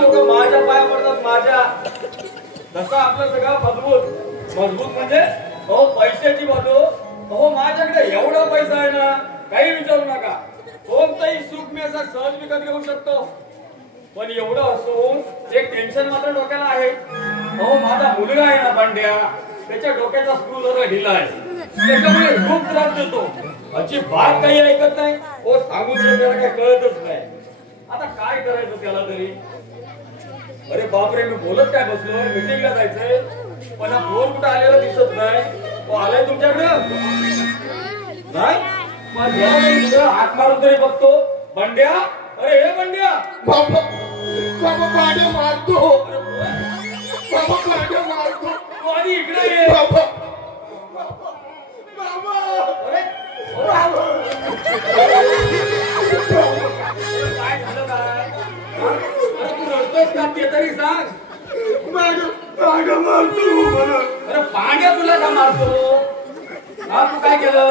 लोक माझ्या पाया पडतात माझ्या. तसं आपलं सगळं मजबूत म्हणजे अहो पैशाची बाजू. अहो माझ्याकडे एवढा पैसा आहे ना, काही विचारू नका. कोणताही सुख मी असा सहज विकत घेऊ शकतो. पण एवढं असून एक टेन्शन मात्र डोक्याला आहे. अहो माझा मुलगा आहे ना पांड्या, त्याच्या डोक्याचा स्क्रू जरा ढिला आहे. त्याच्यामुळे खूप त्रास देतो. अजिबात काही ऐकत नाही. ओ सांगून त्याला काही कळतच नाही. आता काय करायचं त्याला तरी. अरे बापरे, मी बोलत काय बसलो, मीटिंगला जायचंय पण हा फोन कुठं आलेला दिसत नाही. तो आलाय तुमच्याकडे नाही. मग याला हात मारून तरी बघतो. बंड्या, अरे हे बंड्या. बाबा बाबा पाड्या मारतो. बाबा पाड्या मारतो. तू आधी इकडे ये. बाबा अरे काय झालं काय? अरे तू रडतोस का ते तरी सांग. पाड्या मारतो. अरे पांड्या तुला का मारतो? हा तू काय केलं?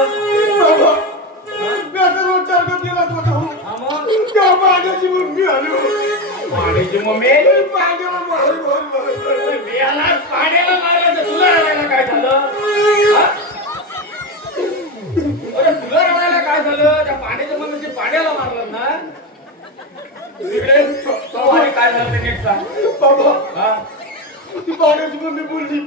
पाड्याची मम्मी आलो. पांड्याची मम्मी पाड्याला मारलं. पांड्याला मारलं. तुला रडायला काय झालं? अरे तुला रडायला काय झालं? त्या पांड्याच्या मम्मीची पांड्याला मारलं ना. तिकडे काय झालं ते नीट सांग. बाबा ती पाड्याची मम्मी बोलली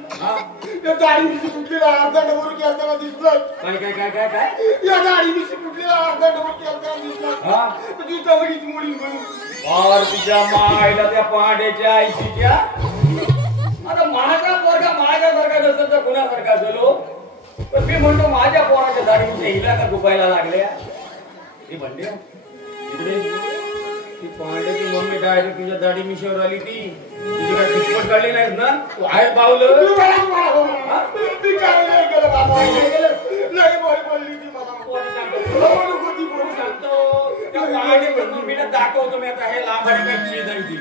या दाढीची फुटलेला अर्धा डबल केलताना दिसलं. काय काय काय काय काय या दाढीची फुटलेला अर्धा डबल केलताना दिसलं. तुझी जवळीच मोडी म्हणून और तुझ्या मायला त्या पांड्याच्या आईच्या. आता माझा पोरगा माझ्यासारखा नसेल तर कुणासारखा झालो. पण मी म्हणतो माझ्या पोराच्या दाढीच्या हिला का दुखायला लागल्या. ती म्हणते इकडे ती पांड्याची मम्मी डायरेक्ट तुझ्या दाढी मिशीवर आली. ती तुझी काय किस्मत काढली नाहीस ना. तू आहे पावलं. मी काय नाही केलं बाबा. नाही बोलली ती मला. सांगतो त्या पांड्याच्या मम्मीला दाखवतो मी आता हे लांबाडी काय चीज आहे ती.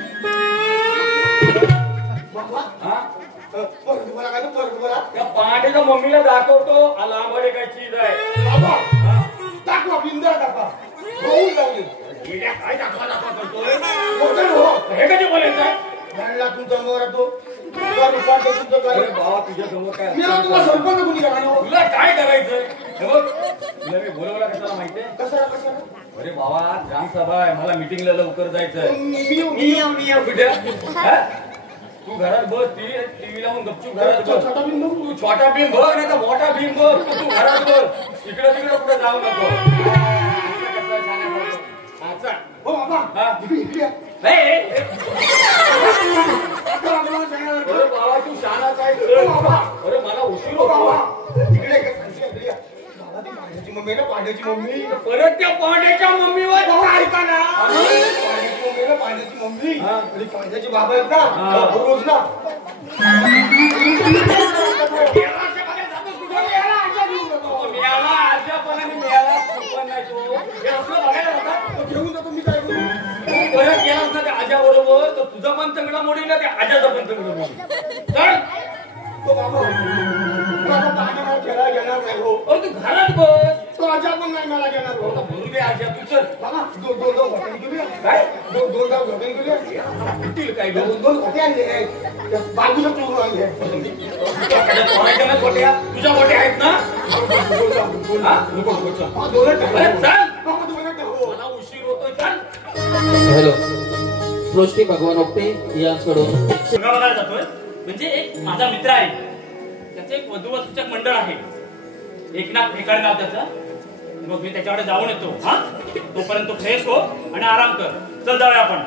त्या पांड्याच्या मम्मीला दाखवतो लांबाडी काय चीज आहे. बाबा दाखवा बिंदा दाखवा. काय दाखवा दाखवा करतोय. हे कधी बोलायचं म्हणला तुमचा मोरा तो बाबा तुझ्या समोर काय सरपंच कोणी तुला काय करायचंय. तुला मी बोलवला कशाला माहितीये. अरे बाबा ग्रामसभा आहे, मला मीटिंगला लवकर जायचंय. तू घरात बस. टीव्ही लावून गपचूप घरात बस. तू छोटा भीम बघ नाही तर मोठा भीम बघ. तू घरात बस. इकडे तिकडे कुठे जाऊ नको. हो बाबा बाबा तू शाळा काय. अरे मला उशीर होतो. तिकडे पांड्याची मम्मी ना पांड्याची मम्मी परत त्या पांड्याच्या मम्मीवर ऐका ना. पांड्याची मम्मी ना पांड्याची मम्मी आणि पांड्याची बाबा आहेत ना रोज ना. घेऊन जातो मी काय करू. परत गेलास ना त्या आजा बरोबर तर तुझा पण तंगडा मोडील ना त्या आजाचा पण तंगडा मोडील. चल तो बाबा पांड्याला खेळा घेणार नाही हो. अरे तू घरात बस. तो आजा पण नाही मला घेणार हो. बोलू दे आजा तू. चल बाबा दोन घोट्याने घेऊया. काय दोन घोट्याने घेऊया. कुठील काय दोन घोटे आणले. बाजूला चोरून आणले. तुझ्या गोट्या आहेत ना. मला उशीर होतोय. चल. हॅलो सृष्टी भगवान ओपटे यांकडून बघायला जातोय. म्हणजे एक माझा मित्र आहे, त्याचं एक वधू सूचक मंडळ आहे. एकनाथ फेकाड नाव त्याचं. मग मी त्याच्याकडे जाऊन येतो. हा तोपर्यंत फ्रेश हो आणि आराम कर. चल जाऊया आपण.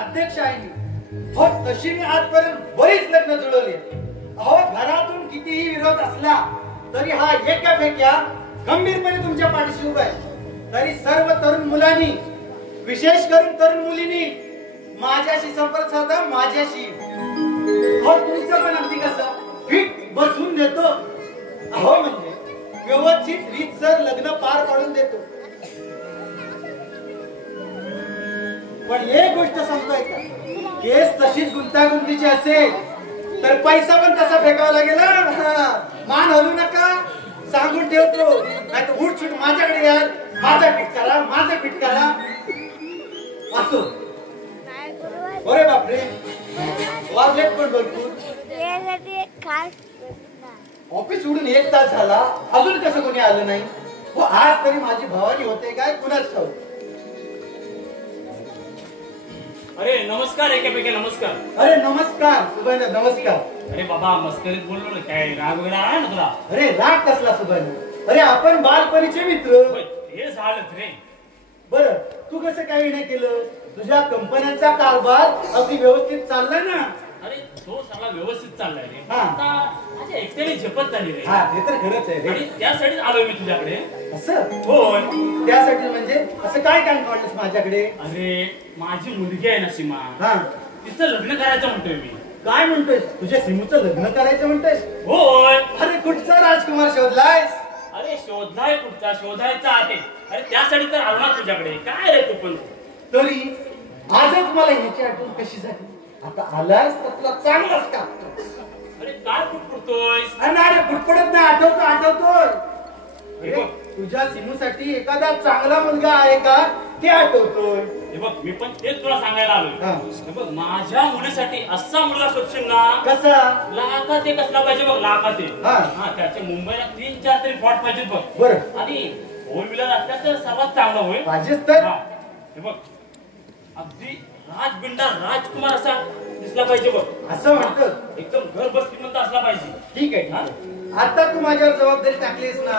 अध्यक्ष आहे. हो तशी मी आजपर्यंत बरीच लग्न जुळवली. अहो घरातून कितीही विरोध असला तरी हा एका फेक्या गंभीरपणे तुमच्या पाठीशी उभा आहे. तरी सर्व तरुण मुलांनी, विशेष करून तरुण मुलींनी माझ्याशी संपर्क साधा. माझ्याशी हो तुमचं पण अगदी कसं फिट बसवून देतो. अहो म्हणजे व्यवस्थित रीतसर लग्न पार पाडून देतो. पण एक गोष्ट सांगतोय का, केस तशीच गुंतागुंतीची असेल तर पैसा पण तसा फेकावा लागेल. मान हलू नका सांगून ठेवतो, नाही तर उठ सुट माझ्याकडे याल. माझा फिट करा, माझा फिट करा असो. अरे बापरे, वाजलेत पण भरपूर. ऑफिस सोडून 1 तास झाला, अजून कसं कोणी आलं नाही. हो आज तरी माझी भवानी होते काय कुणाच ठाऊक. अरे नमस्कार एकेपेके नमस्कार. अरे नमस्कार सुबैना, नमस्कार. अरे बाबा मस्करीत बोललो ना, काय राग वगैरे आला ना तुला? अरे राग कसला सुबैना, अरे आपण बालपणीचे मित्र. होय, हे झालंच रे. बरं तू कसं काही नाही केलं, तुझ्या कंपन्यांचा कारभार अगदी व्यवस्थित चाललाय ना? अरे तो सगळा व्यवस्थित चाललाय रे. हा. आता माझ्या एकट्याने झपत झाली रे. हा ते तर खरंच आहे आणि रे. त्यासाठीच आलोय मी तुझ्याकडे. असं होय. त्यासाठी म्हणजे असं काय काम काढलंस माझ्याकडे? अरे माझी मुलगी आहे ना सीमा, हा तिचं लग्न करायचं म्हणतोय मी. काय म्हणतोय, तुझ्या सिमूचं लग्न करायचं म्हणतोयस? होय. अरे कुठचा राजकुमार शोधलायस? अरे शोधलाय कुठचा, शोधायचा आहे. अरे त्यासाठी तर आलो ना तुझ्याकडे. काय रे तू पण. तरी आजच मला ह्याची आठवण कशी झाली. आता आलायस तर तुला चांगलाच का. अरे काय फुटफुटतोयस? अरे फुटफुटत नाही, आठवतो आठवतोय. हे अरे, बघ. तुझ्या सिमूसाठी एखादा चांगला मुलगा आहे का ते आठवतोय. हे बघ मी पण तेच तुला सांगायला हा. आलोय. हे बघ माझ्या मुलीसाठी असा मुलगा शोधशील ना, कसा? लाखात एक कसला पाहिजे बघ, लाखात एक. हा. हा त्याचे मुंबईला 3-4 तरी प्लॉट पाहिजेत बघ. बरं आणि 4 व्हीलर असल्या तर सर्वात चांगला होईल. पाहिजेच तर. हा. हे बघ अगदी राजबिंडा राजकुमार असा दिसला पाहिजे बघ. असं म्हणतो. एकदम घर बस श्रीमंत असला पाहिजे. ठीक आहे, ठीक आहे. आता तू माझ्यावर जबाबदारी टाकलीस ना,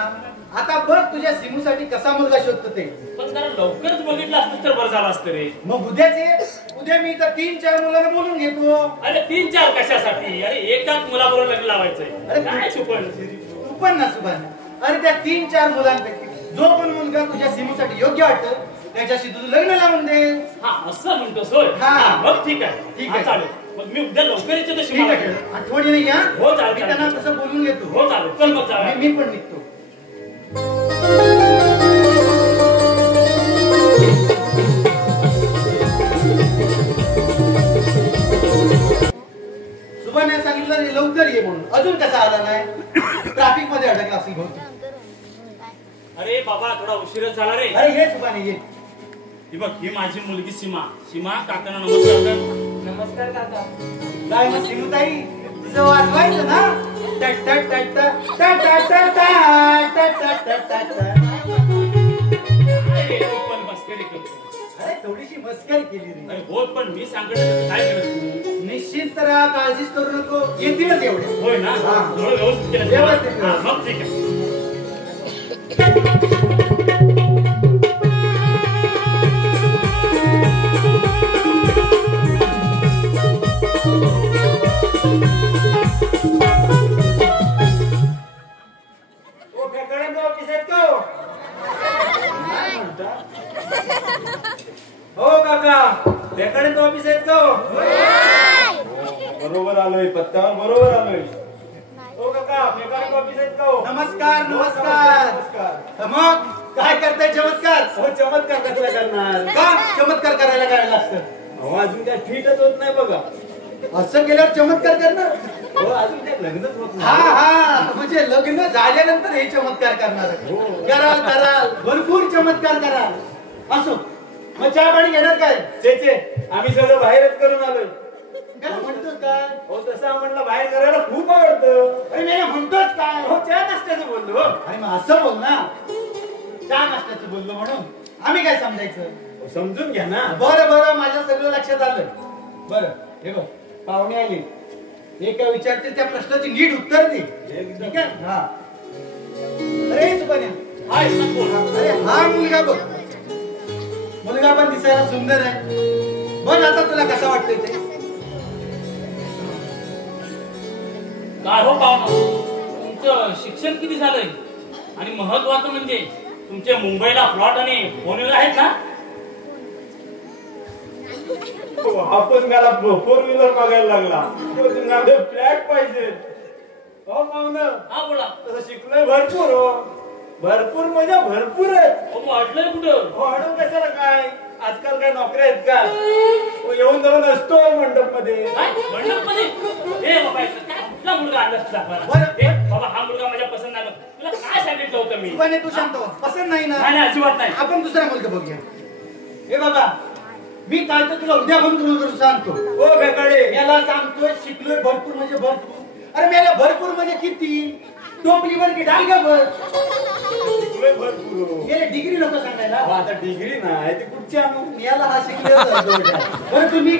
आता बघ तुझ्या सिमूसाठी कसा मुलगा शोधतो ते. पण जरा लवकरच बघितलं असतं तर बरं झालं असतं रे. मग उद्या मी तर 3-4 मुलांना बोलून घेतो. अरे 3-4 कशासाठी? अरे एकाच मुलाबरोबर लग्न लावायचंय. अरे काय शिकवण. तू पण ना सुभान. अरे त्या 3-4 मुलांपैकी जो पण मुलगा तुझ्या सिमूसाठी योग्य वाटत त्याच्याशी तुझं लग्न लावून दे. हा असं म्हणतोस होय. हा. मग ठीक आहे. ठीक हा, आहे. चालेल. मग मी उद्या लवकर येतो तशी. ठीक आहे, आठवणी नाही. हो, चालेल, मी त्यांना चालेल. तसं बोलून घेतो. हो चालेल. चल मग जाऊया. मी पण निघतो. सुभाने सांगितलं रे लवकर ये म्हणून, अजून कसा आला नाही? ट्रॅफिक मध्ये अडकला असेल बहुतेक. अरे बाबा थोडा उशीरच झाला रे. अरे ये सुभाने ये. ही बघ ही माझी मुलगी सीमा. सीमा काकांना नमस्कार कर. नमस्कार काका. काय मग सिमूताई तुझं वाजवायचं ना? टट टट टट टट टट टट टट टट टट टट टट. काय रे तू पण मस्करी करतो. अरे थोडीशी मस्करी केली रे. अरे हो पण मी सांगतो काय केलं तू. निश्चित राहा, काळजीच करू नको, येतीलच एवढे. होय ना. हा. थोडं व्यवस्थित केलं. व्यवस्थित. हा, मग ठीक आहे. ओ फेकड्यांचं ऑफिस आहेत का हो? काय म्हणता? हो काका, फेकड्यांचं ऑफिस आहेत का हो? बरोबर आलोय, पत्त्यावर बरोबर आलोय. हो काका, फेकड्यांचं ऑफिस आहेत का हो? नमस्कार नमस्कार. नमस्कार. मग काय करताय चमत्कार? हो चमत्कार कसला करणार? का चमत्कार करायला काय लागतं? अहो अजून काय फिटच होत नाही बघा. असं केल्यावर चमत्कार करणार? हो अजून काय लग्नच होत हा नाही. हा, म्हणजे लग्न झाल्यानंतर हे चमत्कार करणार. कराल कराल, भरपूर चमत्कार कराल. असो, मग चहा पाणी घेणार काय? चे आम्ही सगळं बाहेरच करून आलोय. काय म्हणतोस काय? हो तसं म्हणलं बाहेर करायला खूप आवडतं. अरे मी म्हणतोच काय? हो चहा नाश्त्याचं बोललो. अरे मग असं बोल ना, चहा नाश्त्याचं बोललो म्हणून आम्ही काय समजायचं? हो, समजून घ्या ना. बरं बरं, माझ्या सगळं लक्षात आलं. बरं हे बघ, पाहुणे आले, हे काय विचारतील त्या प्रश्नाची नीट उत्तर दे. एकदम. ठीक आहे? हा. अरे सुकन्या, हाय सर बोल. अरे हा मुलगा बघ, मुलगा पण दिसायला सुंदर आहे. बघ आता तुला कसं वाटतंय ते? काय हो पाहुणा, तुमचं शिक्षण किती झालंय आणि महत्वाचं म्हणजे तुमचे मुंबईला प्लॉट आणि फोन आहेत ना? आपण मला 4 व्हीलर मागायला लागला. फ्लॅट पाहिजे. हो पाहुणं. हा बोला. तसं शिकलोय भरपूर. हो भरपूर म्हणजे भरपूर आहे. वाढलंय कुठं? हो अडून कशाला काय, आजकाल काय नोकऱ्या आहेत का? येऊन जाऊन असतो मंडप मध्ये. मंडप मध्ये? हे बाबा काय कुठला मुलगा आणलास तुला? बाबा हा मुलगा माझ्या पसंत नाही. तुला काय सांगितलं होतं मी? तू शांत हो. पसंत नाही ना? नाही अजिबात नाही. आपण दुसरा मुलगा बघूया. हे बाबा मी काय तर तुला उद्या करून सांगतो. हो बेकाडे मला सांगतोय शिकलोय भरपूर म्हणजे भरपूर. अरे मला भरपूर म्हणजे किती? टोपलीवर की डालगावर? शिकलोय भरपूर. गेले डिग्री लोक सांगायला. आता डिग्री नाही ती कुठची आणू? याला हा शिकलेला बरं तुम्ही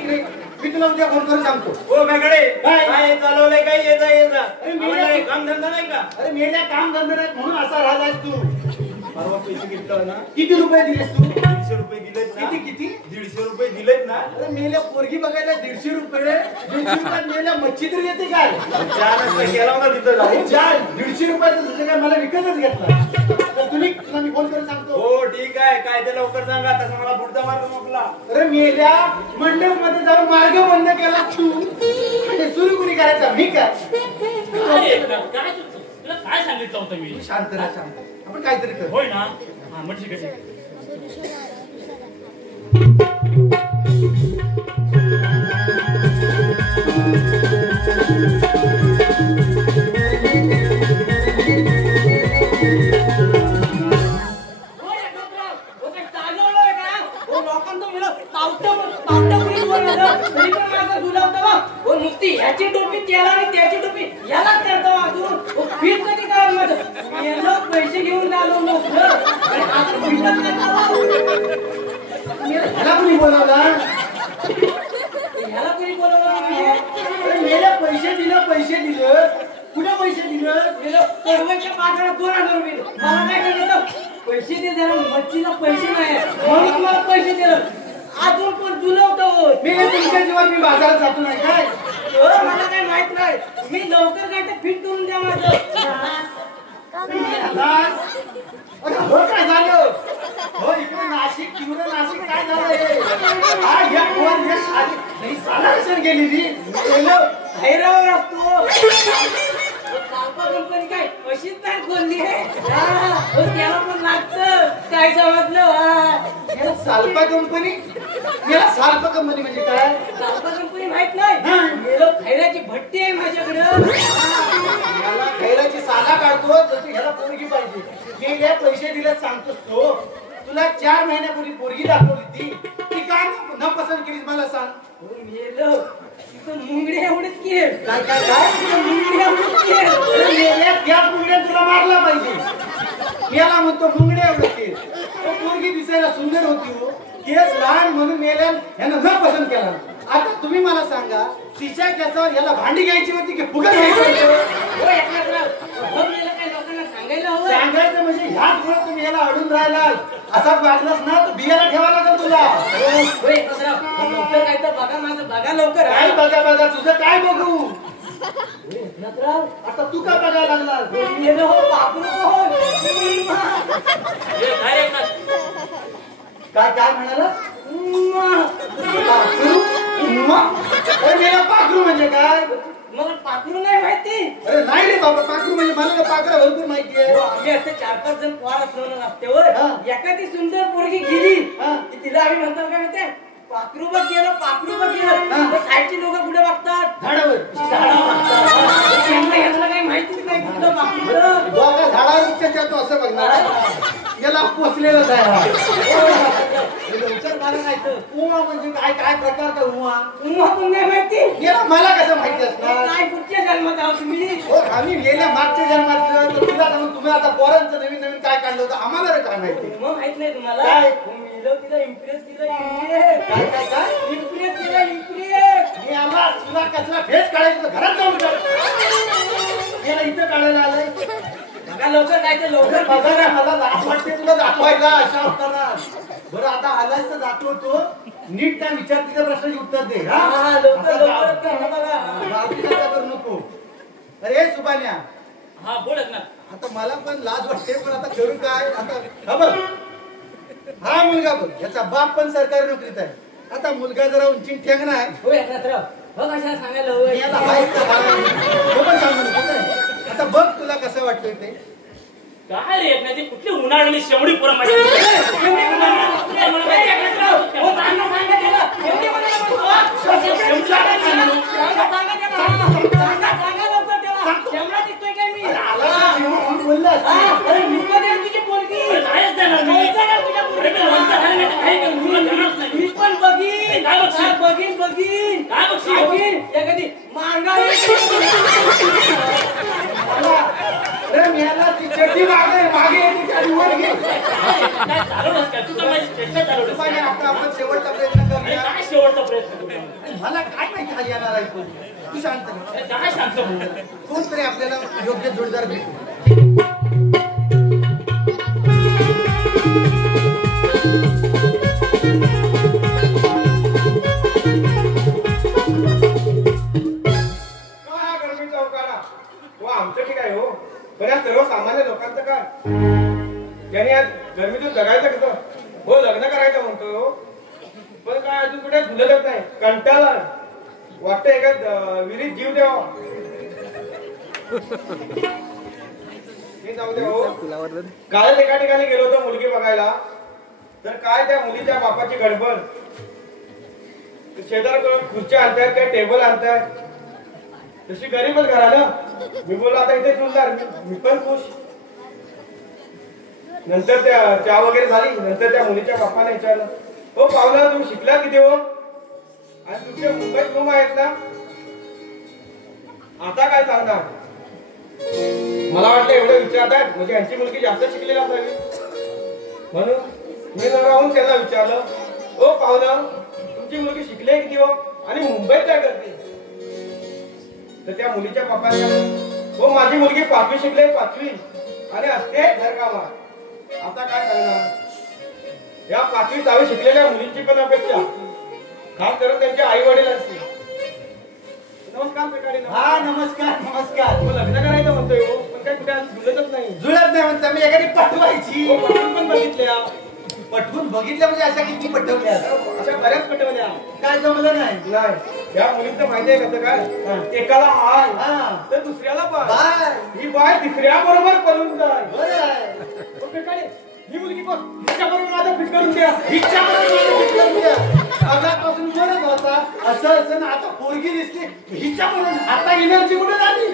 मी तुला उद्या फोन करून सांगतो. हो बेकाडे काय? काय चालवलंय काय? ये जा ये जा. अरे मेल्या काम धंदा नाही का? अरे मेल्या काम धंदा नाही म्हणून असा राहिलाय तू. परवा पैसे घेतला ना? किती रुपये दिलेस तू? 150 रुपये दिलेत ना? किती 150 रुपये दिलेत ना? अरे मेल्या पोरगी बघायला 150 रुपये. 150 रुपयात मेल्या मच्छी तरी येते काय? गेला होता तिथं जाऊन. 150 रुपयाचं तुझं काय मला विकतच घेतला. तर तुला मी फोन करून सांगतो. हो ठीक आहे. काय ते लवकर सांगा, तसं मला पुढचा मार्ग मोकला. अरे मेल्या मंडप मध्ये जाऊन मार्ग बंद केला तू म्हणजे सुरू कुणी करायचा मी काय? काय तुला काय सांगितलं होतं मी? शांत राहा शांत. आपण काहीतरी कर. होय ना? हा म्हणजे कसे ह्याची टोपी त्याला आणि त्याची टोपी याला करतो अजून फील कधी करा माझं याला पैसे घेऊन आलो ह्याला कुणी बोलावला? ह्याला कोणी बोलवलं? मेल्या पैसे दिलं कुठे पैसे दिलं? परवाच्या पाठाला 2000 रुपये मला काय करायचं? पैसे दे जरा मच्छीला पैसे नाही म्हणून मला पैसे दिलं. अजून पण जुलवतो मी तुमच्या जीवात मी बाजारात जातो नाही काय? मला काही माहित नाही. मी लवकर काय तर फिट करून द्या माझं. हो काय झालं? हो इकडे नाशिक तीव्र नाशिक काय झालं? गेली हैरावर असतो. कंपनी काय अशीच नाही खोलली आहे. त्याला पण लागतं काय समजलं? Salpa company? याला साल्पा कंपनी म्हणजे काय? साल्पा कंपनी माहित नाही. खैराची भट्टी आहे माझ्याकडे. याला खैराची साला काढतो तशी ह्याला पोरगी पाहिजे. मी या पैसे दिले सांगतोस तो. तुला 4 महिन्यापूर्वी पोरगी दाखवली ती काय न पसंत केलीस मला सांग. मुंगडे एवढेच की काय काय काय मुंगडे एवढेच त्या मुंगड्या तुला मारला पाहिजे. याला म्हणतो मुंगडे एवढे केस. पोरगी दिसायला सुंदर होती हो. केस लहान म्हणून मेल्या ह्यानं न पसंत केला. आता तुम्ही मला सांगा तिच्या केसावर याला भांडी घ्यायची होती की फुगा घ्यायचं होतं? सांगायचं म्हणजे ह्याच मुळे तुम्ही याला अडून राहिला. असाच वागलास ना तर बियाला ठेवा लागेल तुला. लवकर काय तर बघा माझं बघा लवकर. काय बघा तुझं काय बघू? आता तू का बघायला लागला? काय काय म्हणाला? पाखरू म्हणजे काय? मला पाखरू नाही माहिती. अरे नाही रे बाबा पाखरू म्हणजे मला पाखरा भरपूर माहिती आहे. आम्ही असे 4-5 जण पोहार असलो रस्त्यावर एखादी सुंदर पोरगी गेली की तिला आम्ही म्हणतो काय माहिती पाखरू बघ गेलं साईडची लोक कुठे बघतात? झाडावर. यांना काही माहितीच नाही कुठलं पाखरू. झाडावर तो असं बघणार याला पोचलेलंच आहे. लवकर मला नाही तर उमा म्हणजे काय काय प्रकारचा उमा? उमा पण नाही माहिती. याला मला कसं माहिती असणार? काय कुठच्या जन्मात आहोत तुम्ही? हो आम्ही गेल्या मागच्या जन्मात तुला तुम्ही आता पोरांचं नवीन नवीन काय काढलं होतं आम्हाला काय माहिती? मग माहित नाही तुम्हाला? काय? तिला इम्प्रेस केलं. काय काय काय इम्प्रेस केलं इम्प्रेस. मी आला तुला कसला फेस काढायचं घरात जाऊन याला इथं काढायला आलाय. बघा लवकर काय ते लवकर बघा ना मला लाज वाटते तुला दाखवायला अशा असताना. बरं आता आलायच तर दाखवतो. नीट त्या विचारतीच्या प्रश्नाची उत्तर दे. लवकर लवकर बघा करू नको. अरे सुबान्या हा बोल ना. आता मला पण लाज वाटते, पण आता करू काय. आता हा बघ, हा मुलगा बघ, याचा बाप पण सरकारी नोकरीत आहे. आता मुलगा जरा उंची ठेंगणा आहे. हो एकनाथराव, हो कशाला सांगायला होय. याला हायच तर हाय. तो पण सांगू नको काय. आता बघ तुला कसं वाटतंय ते. काय रे एकनाथी, कुठली उन्हाळी शेवडी पोरं माझ्या शेवटचा प्रयत्न करूया. काय शेवटचा प्रयत्न. मला काय माहिती खाली येणार आहे कोण. तू शांत राहा. काय सांगतो कोणतरी आपल्याला योग्य जोडदार भेटू. काय गरमीचा उकाडा तो आमचं ठीक आहे हो, पण या सर्वसामान्य लोकांचं काय. त्यांनी आज गरमीतून जगायचं कसं. हो लग्न करायचं म्हणतोय हो, पण काय अजून कुठे फुलतच नाही. कंटाळा वाटतं एका विहिरीत जीव द्यावा. हे जाऊ दे हो. कालच एका ठिकाणी गेलो होतो मुलगी बघायला, तर काय त्या मुलीच्या बापाची गडबड. शेजारकडून खुर्च्या आणतायत, काय टेबल आणतायत. तशी गरीबच घराला. मी बोललो आता इथे चुलणार, मी पण खुश. नंतर त्या चहा वगैरे झाली. नंतर त्या मुलीच्या बापाने विचारलं, हो पाहुणा तुम्ही शिकला किती हो, आणि तुमचे मुंबईत रूम आहेत ना, आता काय सांगणार. मला वाटलं एवढं विचारतात म्हणजे यांची मुलगी जास्त शिकलेली असावी. म्हणून मी न राहून त्यांना विचारलं, हो पाहुणा तुमची मुलगी शिकली किती हो, आणि मुंबईत काय करते. तर त्या मुलीच्या बापाने, हो माझी मुलगी 5वी शिकले, 5वी, आणि असते घरकामात. आता काय करणार. या 5वी 6वी शिकलेल्या मुलींची पण अपेक्षा खास करून त्यांच्या आई वडिलांची. नमस्कार पेटाडे. हा नमस्कार नमस्कार. लग्न करायचं म्हणतोय हो, पण काय कुठे जुळतच नाही. जुळत नाही म्हणता. मी एखादी पटवायची. हो, पटवून पण बघितल्या. पटवून बघितल्या म्हणजे अशा किती पटवल्या, अशा बऱ्याच पटवल्या. काय जमलं नाही. नाही या मुलीचं माहितीये कसं काय, एकाला हाय तर दुसऱ्याला बाय, ही बाय तिसऱ्या बरोबर पळून जाय. बरं आहे. हो, पेटाडे, ही मुलगी बघ, हिच्या बरोबर माझं फिट करून द्या. हिच्या आगापासून म्हणत होता असं असं ना, आता पोरगी दिसली हिच्या बरोबर. आता एनर्जी कुठे झाली.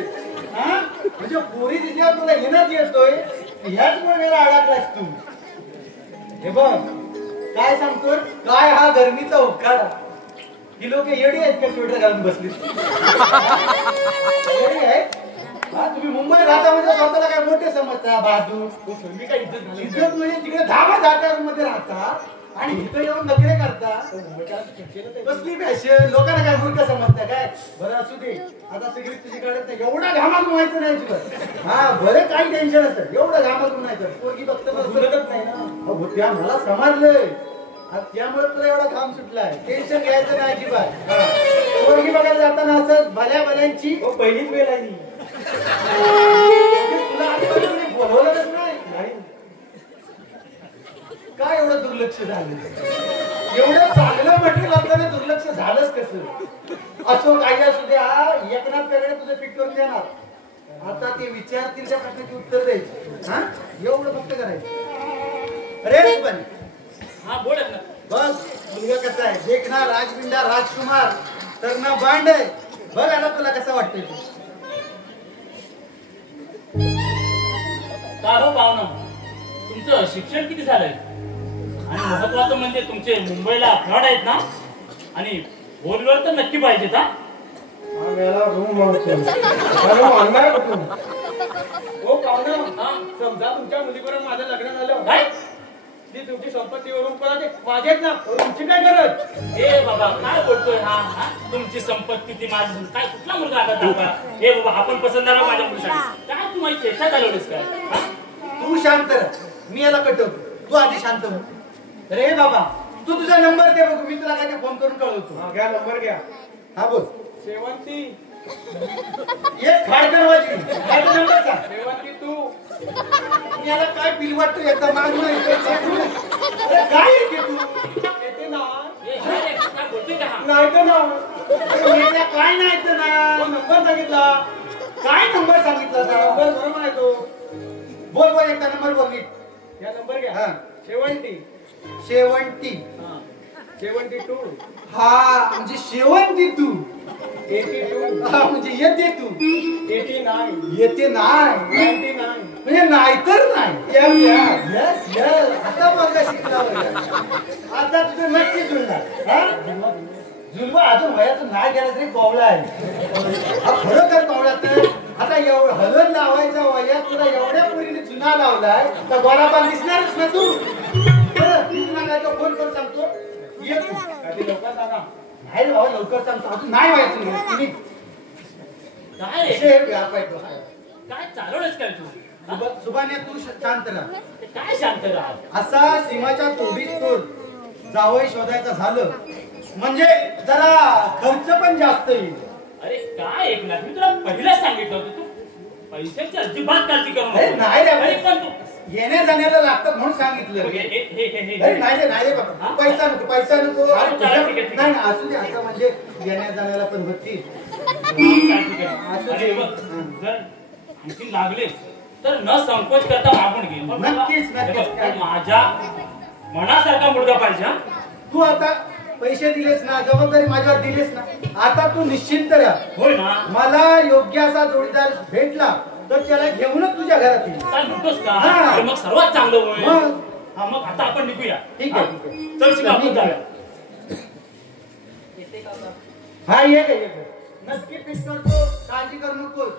हा म्हणजे पोरी दिसल्यावर तुला एनर्जी येतोय, ह्याच वेळेला अडकलास तू. हे बघ काय सांगतोय, काय हा गरमीचा उकाडा. ही लोक येडी आहेत का स्वेटर घालून बसली. येडी आहेत. हा तुम्ही मुंबई राहता म्हणजे स्वतःला काय मोठे समजता. बहादूर काय इज्जत म्हणजे तिकडे 10,000 मध्ये राहता आणि इथं येऊन नखरे करता. कसली फॅशन. लोकांना काय मूर्ख समजता काय. बरं असू दे, आता सिगरेट तुझी काढत नाही. एवढा घामात व्हायचं नाही तुला. हा बरं काही टेन्शन असतं. एवढं घामात व्हायचं. पोरगी बघत बसतच नाही ना. त्या मला समजलंय. त्यामुळे तुला एवढा घाम सुटलाय. टेन्शन घ्यायचं नाही अजिबात. पोरगी बघायला जाताना असं भल्या भल्यांची पहिलीच वेळ आहे. तुला आजूबाजूने बोलवलंच नाही. काय एवढं दुर्लक्ष झालं. एवढं चांगलं मटेरियल असताना दुर्लक्ष झालंच कसं. असो काही असू दे. एकनाथ पेगडे तुझं फिट करून देणार. आता ते विचारतील त्या प्रश्नाची उत्तर द्यायची. हा एवढं फक्त करायचं. अरे पण हा बोल ना. बघ मुलगा कसा आहे. देखना राजबिंडा राजकुमार तर ना बांड आहे. बघ आता तुला कसं वाटतंय. का हो पाहुणा, तुमचं शिक्षण किती झालंय, आणि महत्वाचं म्हणजे तुमचे मुंबईला फ्लॅट आहेत ना, आणि बोलवर तर नक्की पाहिजेत. हा रूम आणणार कुठून. हो पाहुणा, समजा तुमच्या मुलीबरोबर माझं लग्न झालं काय, ती तुमची संपत्तीवरून पळते माझेच ना, तुमची काय गरज. ए बाबा काय बोलतोय. हा तुमची संपत्ती ती माझी, काय कुठला मुलगा आता दाखवा. हे बाबा आपण पसंत आला माझ्या मुलीसाठी. काय तू माझी चेष्टा चालवलीस काय. तू शांत राह. मी याला कटवतो. तू आधी शांत हो. रे बाबा तू तुझा नंबर दे बघू. मी तुला काय फोन करून कळवतो. घ्या नंबर घ्या. हा बोल. 70 एक खाडकरवाची खाडकर नंबर सांग. शेवंती तू. याला काय बिल वाटतो एकदा मागून अरे काय येते तू येते ना. काय बोलतोय का हा? नाही तर ना. अरे मेल्या काय नाही तर ना नंबर सांगितला. काय नंबर सांगितला नंबर बरोबर आहे तो. बोल बोल एकदा नंबर बोल नीट. या नंबर घ्या. हा. शेवंती. शेवंती. 72. हा म्हणजे शेवंती तू. 82. हा म्हणजे येते तू. 89. येते नाही 99. म्हणजे नाहीतर नाही. Yeah. यस यस आता मला शिकला बरं. आता तुझं नक्की जुळणार. हा जुळवा अजून वयाचं नाही गेला तरी पावला आहे. हा खरोखर पावला तर आता एवढं हलन लावायचा वयात तुला एवढ्या पुरीने चुना लावलाय तर गोरापान दिसणारच ना तू. बरं मी तुला काय तो फोन करून सांगतो ये तू. कधी लवकर सांगा. नाही रे बाबा लवकर सांगतो अजून नाही व्हायचं तुम्ही काय रे? शेर व्यापार तो. काय चालवलंस काय तू हा? सुभाने तू शांत राहा. काय शांत राहा? असा सीमाच्या तोडीस तोड जावई शोधायचं झालं म्हणजे जरा खर्च पण जास्त येईल. अरे काय एकनाथ मी तुला पहिलाच सांगितलं होतं तू पैशाची अजिबात काळजी करू अरे नको. नाही रे अरे पण तू येण्या जाण्याला लागतात म्हणून सांगितलं. अरे नाही रे नाही रे बाबा पैसा नको पैसा नको. अरे चला, ठीक आहे, ठीक आहे. नाही असू दे असं म्हणजे येण्या जाण्याला पण होती. अरे बघ, जर आणखी लागले तर न संकोच करता मागून घे. पण नक्कीच, बाबा, नक्कीच. हे बघ, पण माझ्या मनासारखा मुलगा पाहिजे हा? तू आता पैसे दिलेस ना जबाबदारी माझ्यावर दिलीस ना आता तू निश्चिंत राहा. होय ना? मला योग्य असा जोडीदार भेटला तर त्याला घेऊनच तुझ्या घरात येईल. काय म्हणतोस का? हा. अरे मग सर्वात चांगलं होईल. मग? हा मग आता आपण निघूया. ठीक हा? आहे, ठीक आहे. चल शिका आपण जाऊया. हा ये ग, ये ग. नक्की फिट करतो काळजी करू नकोस.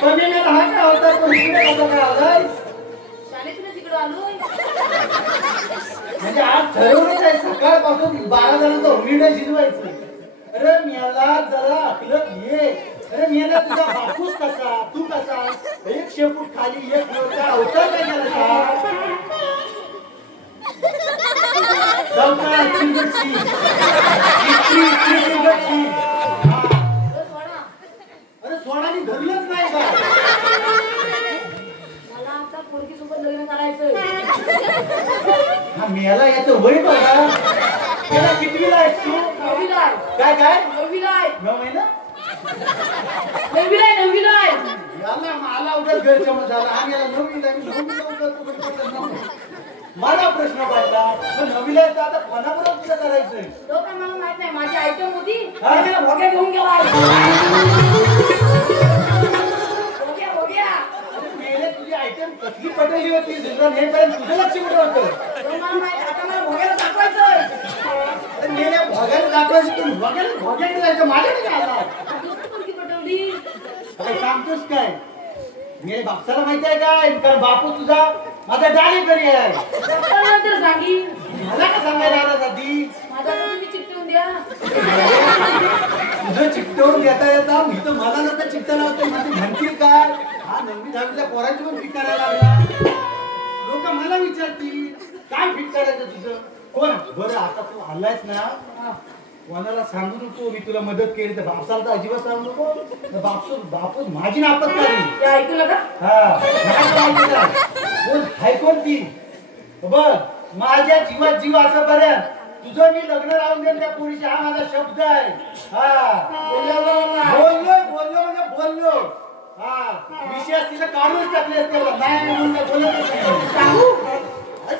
कमी मेला हा काय होता तो इकडे कसा काय आलाय शाळेतूनच इकडं आलोय. म्हणजे आज ठरवलंच आहे सकाळपासून 12 जणांचा हुरडा शिजवायचं. अरे मेला जरा अकलत ये. अरे मेला तुझा बापूस कसा तू कसा एक शेपूट खाली एक मोठा अवतार काय गेला का लवकर चिंगटची. हा. सोडा. अरे सोनाने धरलंच नाही का मला आता पोरगी सोबत लग्न करायचंय. हा मेला याचं वय बघा. त्याला कितवीला आहेस तू? 9वीला आहे. काय काय 9वीला आहे. 9 महिना 9वीला आहे. 9वीला आहे. याला मला उद्या गैरसमज झाला. हा याला 9वीला आहे. मी 9वीला उतरतो पण पटकन 9. मला प्रश्न पडला पण 9वीला आहे तर आता कोणाबरोबर तुला करायचंय? तो काय मला माहित नाही. माझी आयटम होती हा? त्याला भोग्या घेऊन गेला. भोग्या. अरे मेले तुझी आयटम कसली पटवली होती दुसरा नेपर्यंत तुझं लक्ष कुठे होतं? तो मला माहित. आता मला भोग्याला दाखवायचंय. अरे मेल्या भोग्याला दाखवायचं तू भोग्याकडे जायचं माझ्याकडे काय आला? दुसरी पोरगी पटवली. काय सांगतोस काय? मेरे बापसाला माहिती आहे काय कारण बापू तुझा माझा डाळीकरी आहे. नंतर सांगी. मला का सांगायला आला दादी? माझा तुम्ही चिकटवून द्या. तुझं चिकटवून देता येता मी तर मला नंतर चिकटा लावतो म्हणजे म्हणतील काय हा 9वी 10वीच्या पोरांची पण फिट करायला लागला. लोक मला विचारतील काय फिट करायचं तुझं कोण बरं आता तू आलायस ना कोणाला सांगू नको मी तुला मदत केली तर बापसाला तर अजिबात सांगू नको. बापूस माझी नापत करी. ते ऐकलं का? हा नाही का? कोण हाय कोण ती बघ माझ्या जीवात जीव असं बरं तुझं मी लग्न लावून देईन त्या पोरीशी हा माझा शब्द आहे. हा बोललो म्हणजे बोललो. हा विषय तिला काढून टाकले असते नाही म्हणून काय बोलतच नाही.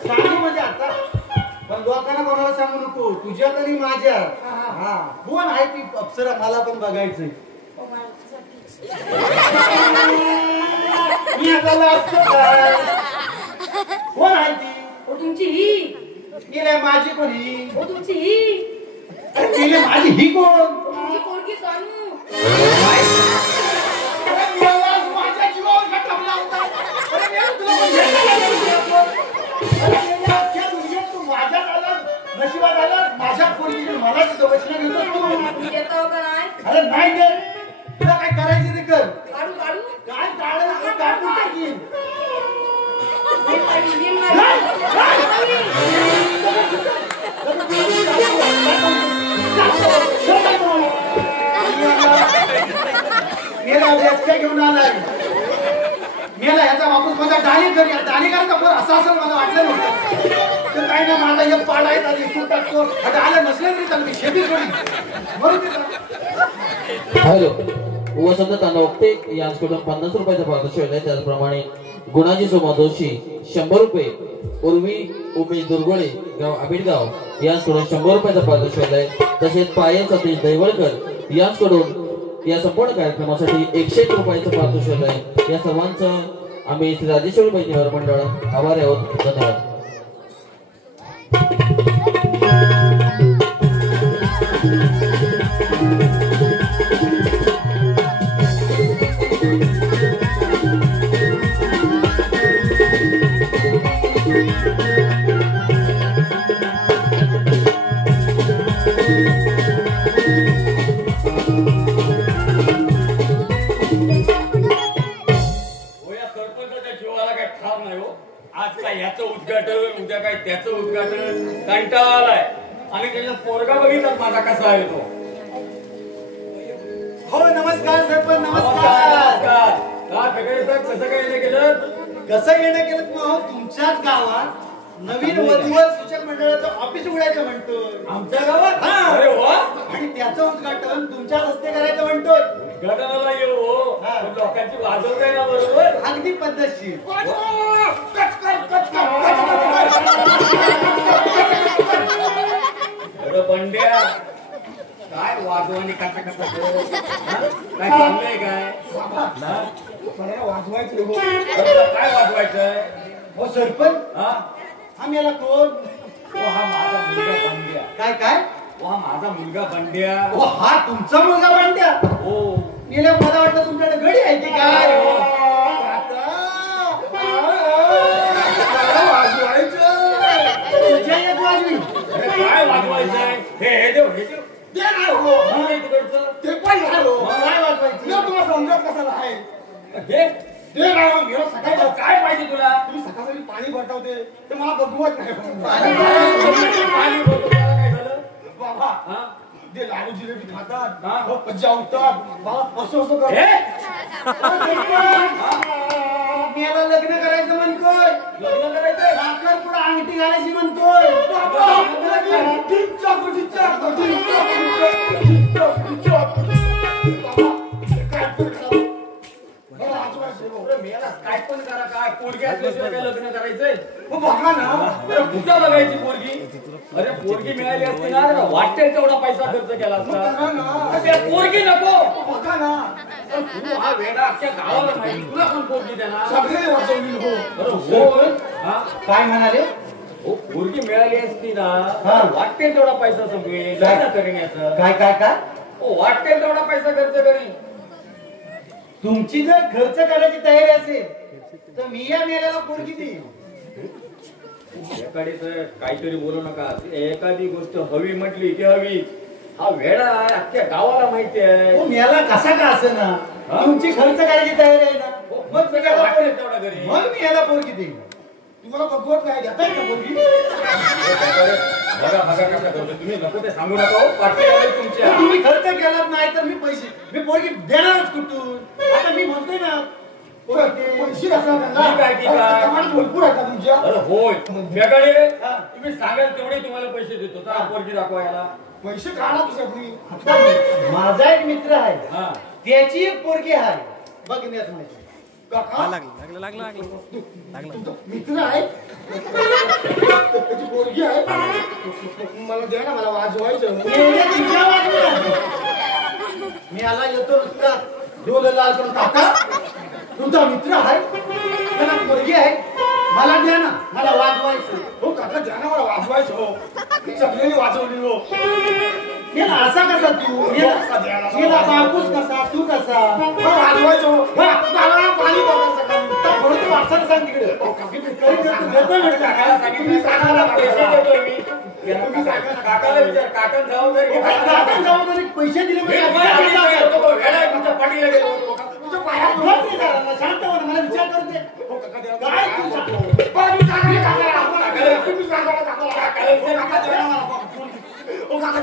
सांगू म्हणजे आता पण लोकांना कोणाला सांगू नको तुझ्या तरी माझ्या. हा कोण आहे ती अप्सरा मला पण बघायचंय. मी आता लागतो काय कोण आहे ती? हो तुमची ही. गेल्या माझी कोण ही? हो तुमची ही. गेले माझी ही कोण? तुमची पोरगी सानू. माझ्या जीवावर का टपला होता? अरे मेला तुला पण भेटायला अरे मेला अख्ख्या दुनियेत तू माझ्यात आला नशिबात आला माझ्या पोरगीने मला तिथं वचनं घेतोस तू. तुम्ही घेता हो का नाही? अरे नाही दे तुला काय करायचं ते कर. काढू काढू. काय काढायला तू काढून टाकीन. नाही काढू. मी नाही, मारली. नाही. मेला व्यक्ती घेऊन आलाय मेला ह्याचा वापस माझा डाणीकरचा पोर असा असं मला वाटलं नव्हतं. तर काही ना माझा एक पाड आहे त्याला इथून टाकतो. आता आलं नसलं तरी त्याला मी शेती सोडी बरोबर. हॅलो वसंत तांदवते यांच्याकडून 50 रुपयाचा पारितोषिक आहे. त्याचप्रमाणे गुणाजी सोमा जोशी 100 रुपये, उर्वी उमेश दुर्गोळे गाव आबिडगाव यांच्याकडून 100 रुपयाचा पारितोषिक आहे. तसेच पायल सतीश दैवळकर यांच्याकडून या संपूर्ण कार्यक्रमासाठी 101 रुपयाचं पारितोषिक आहे. या सर्वांचं आम्ही श्री राजेश्वरी बहिणीवर मंडळ आभारी आहोत. धन्यवाद. आज काय याचं उद्घाटन उद्या काय त्याचं उद्घाटन कंटाळा आलाय. आणि त्याचा पोरगा बघितला माझा कसा आहे तो. हो नमस्कार सरपंच नमस्कार. का सगळे साहेब कसं काय येणं केलं? कसं येणं केलं मग तुमच्याच गावात नवीन वधूवर सूचक मंडळाचं ऑफिस उघडायचं म्हणतोय आमच्या गावात. अरे वा. आणि त्याचं उद्घाटन तुमच्या हस्ते करायचं म्हणतोय. उद्घाटनाला येऊ हो. पण लोकांची वाजवताय ना बरोबर. अगदी पद्धतशीर. बंड्या काय वाजवानी कसा कसा काय चाललंय काय वाजवायचं काय वाजवायचंय हो सरपंच. हा आम्ही याला कोण? हा माझा मुलगा बंड्या. काय काय? हा माझा मुलगा बंड्या. हा तुमचा मुलगा बंड्या. हो गेल्या मला वाटलं तुमच्याकडे गडी आहे की काय? काय वाजवायचंय? हे देव हे देव ते पण काय वाजवायचं? तुम्हाला समजत कशाला आहे? काय पाहिजे तुला? तुम्ही सकाळी पाणी भरतावते ते मला बघवत नाही. पाणी भरतो त्याला काय झालं? बाबा हा? ते लाडू जिलेबी खातात हा? जेवतात बाबा असं असं करतात. मी याला लग्न करायचं म्हणतोय. लग्न करायचंय? साखरपुडा अंगठी घालायची म्हणतोय. काय पण करा काय पोरगी असल्याशिवाय काय लग्न करायचंय? बघा ना कुठं बघायची पोरगी? अरे पोरगी मिळाली असती ना तर वाटेल तेवढा पैसा खर्च केला असता. त्या पोरगी नको. बघा ना तू हा वेडा अख्ख्या गावाला माहिती. तुला कोण पोरगी देणार? सगळे वाजवली हो. बरं हो. हा? काय म्हणाले? हो पोरगी मिळाली असती ना हा. वाटेल तेवढा पैसा संपवेल. लग्न करेन याचं. काय काय काय? हो वाटेल तेवढा पैसा खर्च करेन. तुमची जर खर्च करायची तयारी असेल तर मी या मेल्याला पोरगी देईन. एखादी काहीतरी बोलू नका. एखादी गोष्ट हवी म्हटली की हवी. हा वेडा आहे अख्ख्या गावाला माहिती आहे. मेला कसा का असे ना तुमची खर्च करायची तयारी आहे ना मग मी काय वाटेल तेवढा घरी. मग मी याला पोरगी देईन. तुम्हाला बघवत नाही घेताय का पोरगी? बघा बघा कसा करतो तुम्ही. नको ते सांगू नका हो. वाटेल तुमच्या. तुम्ही खर्च केलाच नाही तर मी पोरगी देणारच कुठून? आता मी म्हणतोय ना पैसे भरपूर आहे का तुमच्या? होय तुमच्याकडे तुम्ही सांगाल तेवढे तुम्हाला पैसे देतो. तर पोरगी दाखवायला पैसे काढा तुम्ही. माझा एक मित्र आहे त्याची एक पोरगी आहे बघण्यात माहिती. मित्र आहे त्याची पोरगी आहे. मला द्या ना मला वाजवायचं. मी आला येतो नुसता डोल लाल करून काका तुमचा मित्र आहे त्याला पोरगी आहे मला द्या ना मला वाजवायचं. हो काका द्या ना मला वाजवायचं. हो सगळ्यांनी वाजवली. हो याला असा कसा तू याला बापूस कसा तू कसा वाजवायचं. हो पाणी बघा सगळ्यांनी वाचायला सांग तिकडे. काकाला सांगितलं काकाला पैसे देतोय मी. काकाला विचार काकाला जबाबदारी पैसे दिले पाठीला गेलो. शांत हो मला विचार करू दे. काय तू काका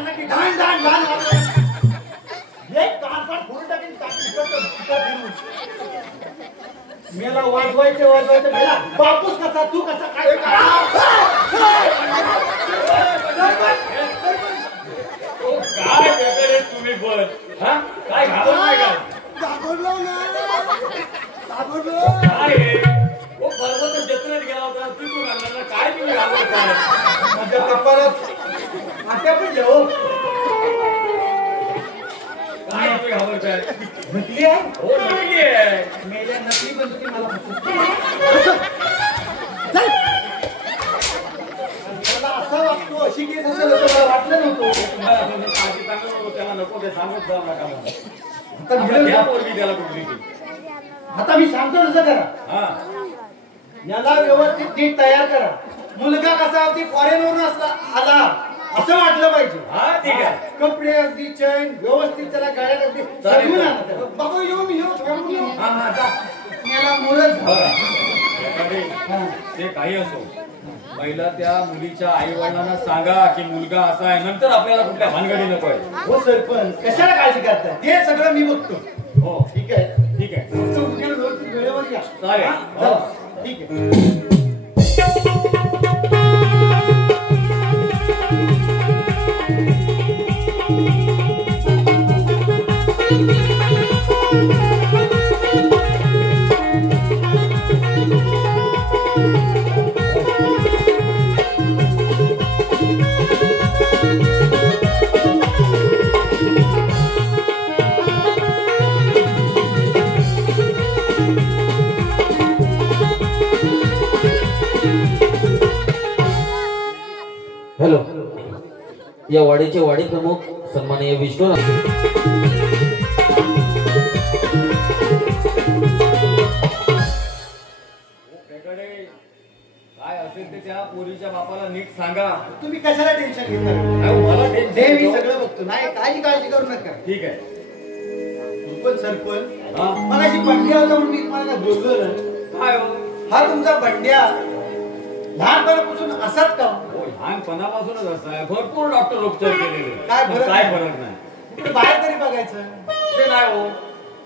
असं की घाण घाण घाण एक कानपाट फोडून टाकेन मेला वाजवायचं मेला बापूस कसा तू कसा काय काय वेगळे तुम्ही पण हा काय घाबरलाय का काय ओ पर्वत जत्रेत गेला होता तिथून आणला काय तुम्ही घाबरताय माझ्या कपाळात आता पण जाऊ काय तुम्ही घाबरताय नकली आहे हो नकली आहे मेल्या नकली पण तुम्ही मला मला असा वाटतो अशी केस असेल असं मला वाटलं नव्हतं तुम्हाला आपण काळजी सांगत होतो त्याला नको ते सांगत जाऊ नका आता म्हणून मिळेल द्या का? पोरगी त्याला कुठली आता मी सांगतो तसं करा हा याला व्यवस्थित नीट तयार करा मुलगा कसा अगदी फॉरेनवरून आला असं वाटलं पाहिजे हा ठीक आहे कपडे अगदी चैन व्यवस्थित त्याला गाड्यात अगदी सजवून आणा त्याला. बाबा येऊ मी येऊ हा हा जा याला मुलच बघा ते काही असो पहिला त्या मुलीच्या आई वडिलांना सांगा की मुलगा असा आहे नंतर आपल्याला कुठल्या भानगडी नको आहे हो सरपंच कशाला काळजी करताय ते सगळं मी बघतो हो ठीक आहे ठीक आहे तुमचं उद्या व्यवस्थित वेळेवर या चालेल. हा? चला. ठीक आहे हॅलो या वाडीचे वाडी प्रमुख सन्माननीय विष्णू काय असेल ते त्या पोरीच्या बापाला नीट सांगा तुम्ही कशाला टेन्शन घेता नाही, मला टेन्शन ते मी नको. सगळं बघतो नाही काही काळजी करू नका ठीक आहे पण सरपंच हा मला अशी बंड्या होता म्हणून मी तुम्हाला बोललो ना काय हो हा तुमचा बंड्या लहानपणापासून असाच का हो, लहानपणापासूनच असं आहे भरपूर डॉक्टर उपचार केलेले काय फरक काय नाही? फरक नाही कुठे बाहेर तरी बघायचं ते नाही हो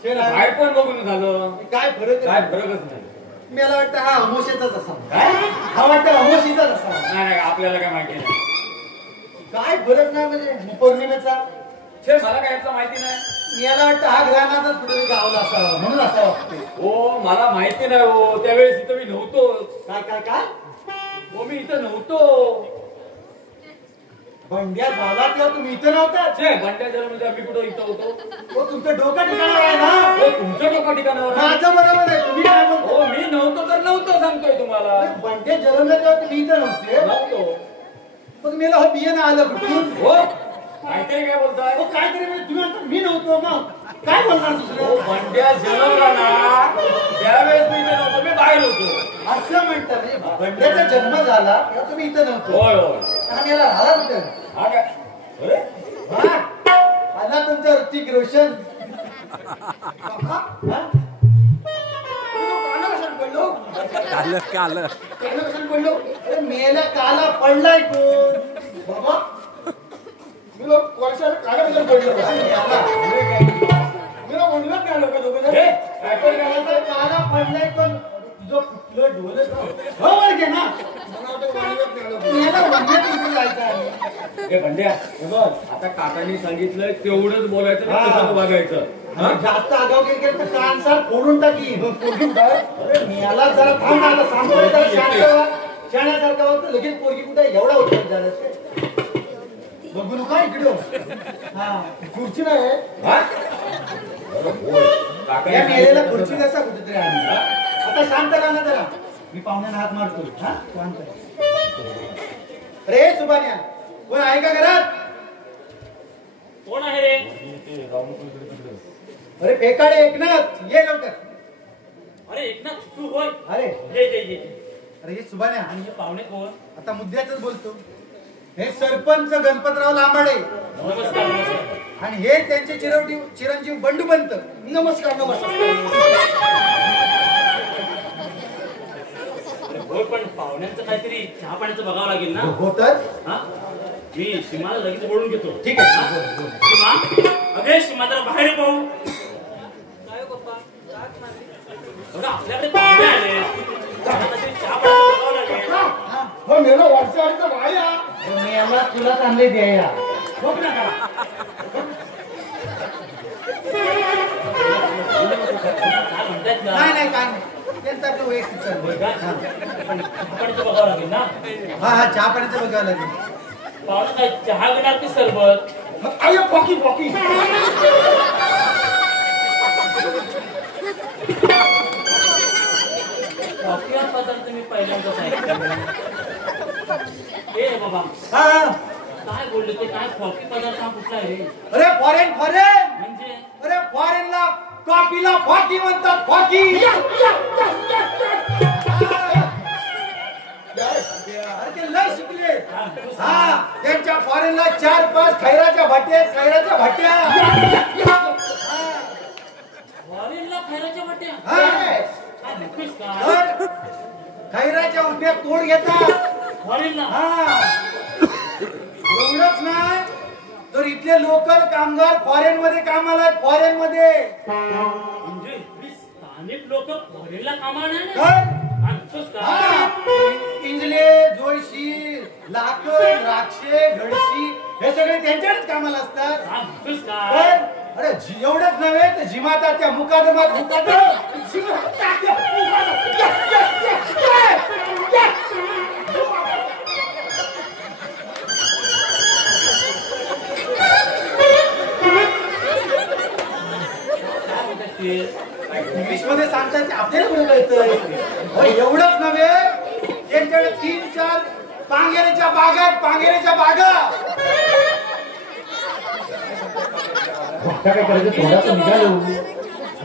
ते नाही. बाहेर पण बघून झालं काय फरक काय आहे? फरकच नाही मला वाटतं हा अमोशेचाच असावा काय हा वाटतं अमोशीचाच असावा नाही नाही आपल्याला काय माहिती नाही काय फरक नाही म्हणजे पौर्णिमेचा छे मला काय यातलं माहिती नाही मला वाटतं हा ग्रहणातच कुठे गावला असावा म्हणून असा वाटते हो मला माहिती नाही हो त्यावेळेस इथं मी नव्हतो काय काय काय हो मी इथं नव्हतो बंड्या झाला तेव्हा तुम्ही इथं नव्हता छे बंड्या जन्म मी कुठं इथं होतो हो तुमचं डोकं ठिकाणावर आहे ना हो तुमच्या डोका ठिकाणावर आहे. माझं बरोबर आहे तुम्ही काय म्हणतो हो मी नव्हतो तर नव्हतो सांगतोय तुम्हाला बंड्या जन्मला तेव्हा तुम्ही इथं नव्हते नव्हतो मग मला हो बिये ना आलं कुठून हो काहीतरी काय बोलताय हो काय तरी म्हणजे तुम्ही म्हणता मी नव्हतो मग काय बोलणार हो दुसरं बंड्या जन्मला ना त्यावेळेस मी इथे नव्हतो मी बाहेर होतो असं म्हणता म्हणजे बंड्याचा जन्म झाला तेव्हा तुम्ही इथं नव्हतो होय होय आणि याला राहला कुठं हा काय अरे हा? आला तुमचा ऋतिक रोशन हा? काला कशाला पडलो अरे मेला काला पडलाय कोण बाबा मी लोक कोणाला काला कशाला पडलो मी लोक म्हणलं काय लोक दोघं हे, काय पण काय काला पडलाय कोण तुझं कुठलं ढोलच हो वर घे ना याला म्हणण्यात कुठे जायचं आहे हे बंड्या हे बघ आता काकांनी सांगितलं तेवढंच बोलायचं हा. तसंच वागायचं हा? आणि जास्त आगाव केलं तर कानसार फोडून टाकी अरे मियाला जरा थांब ना, आता सांगतोय जरा शांत व्हा. शाण्यासारखा वागतो लगेच पोरगी कुठे एवढा उत्तर झाला बघू नका इकडे हा खुर्ची नाही हा? होय. काकांनी या मेलेला सांगितलं खुर्ची तसं. कसा कुठेतरी आणली आता शांत राहा ना जरा मी पाहुण्याला हात मारतो हा शांत राहा. रे सुभान्या कोण आहे का घरात कोण आहे रे अरे फेकाडे एकनाथ ये लवकर अरे एकनाथ तू होय अरे ये अरे हे सुभान्या आणि हे पाहुणे कोण आता मुद्द्याच बोलतो हे सरपंच गणपतराव लांबाडे नमस्कार नमस्कार आणि हे त्यांचे चिरंजीव बंडू पंत नमस्कार अरे होय पण पाहुण्यांचं काहीतरी चहा पाण्याचं बघावं लागेल ना होतच हा मी सीमाला लगेच बोलून घेतो. ठीक आहे बोल, बोल. सीमा, अगे सीमा जरा बाहेर ये पाहू. बघा आपल्याकडे पाहुणे आले. चहा बघावं लागेल. हो मेला वाटचं भाया मेला तुला चांगले द्याया बघ ना जरा. काय म्हणतायत ना? नाही नाही काय नाही त्यांचं आपलं वैयक्तिक चालू होय आहे. का? पण पाणीचं बघावं लागेल ना. हा हा चहा पाण्याचं बघावं लागेल. पाहुणं काय चहा घेणार की सरबत? अयो पॉकी पॉकी कॉफी हा पदार्थ मी पहिल्यांदाच ऐकला. ए बाबा हा काय बोलले ते? काय कॉफी पदार्थ हा कुठला आहे रे? अरे फॉरेन फॉरेन म्हणजे अरे फॉरेनला कॉफीला फॉकी म्हणतात फॉकी अरे ते लय शिकले. हा त्यांच्या फॉरेनला 4-5 खैराच्या भाट्या खैराच्या भाट्या फॉरेनला खैराच्या वाट्या? हा. काय नक्कीच का? खैराच्या उंट्या तोड घेतात. फॉरेनला? हा एवढंच नाही तर इथले लोकल कामगार फॉरेन मध्ये कामाला आहेत. फॉरेन मध्ये म्हणजे इथली स्थानिक लोक फॉरेनला कामाला नाही ना? काय? काय नक्कीच का? हा. इंजले जोळशी लाकड राक्षे घडशी हे सगळे त्यांच्याकडेच कामाला असतात. काय नक्कीच का? पण अरे एवढंच नव्हे तर जिमाताच्या मुकादमात इंग्लिश मध्ये सांगतात आपल्याला कुठे कळतंय. एवढंच नव्हे त्यांच्याकडे 3-4 पांगेऱ्याच्या बागा आहेत. पांगेऱ्याच्या बागा काय करायचं थोडासा निघालो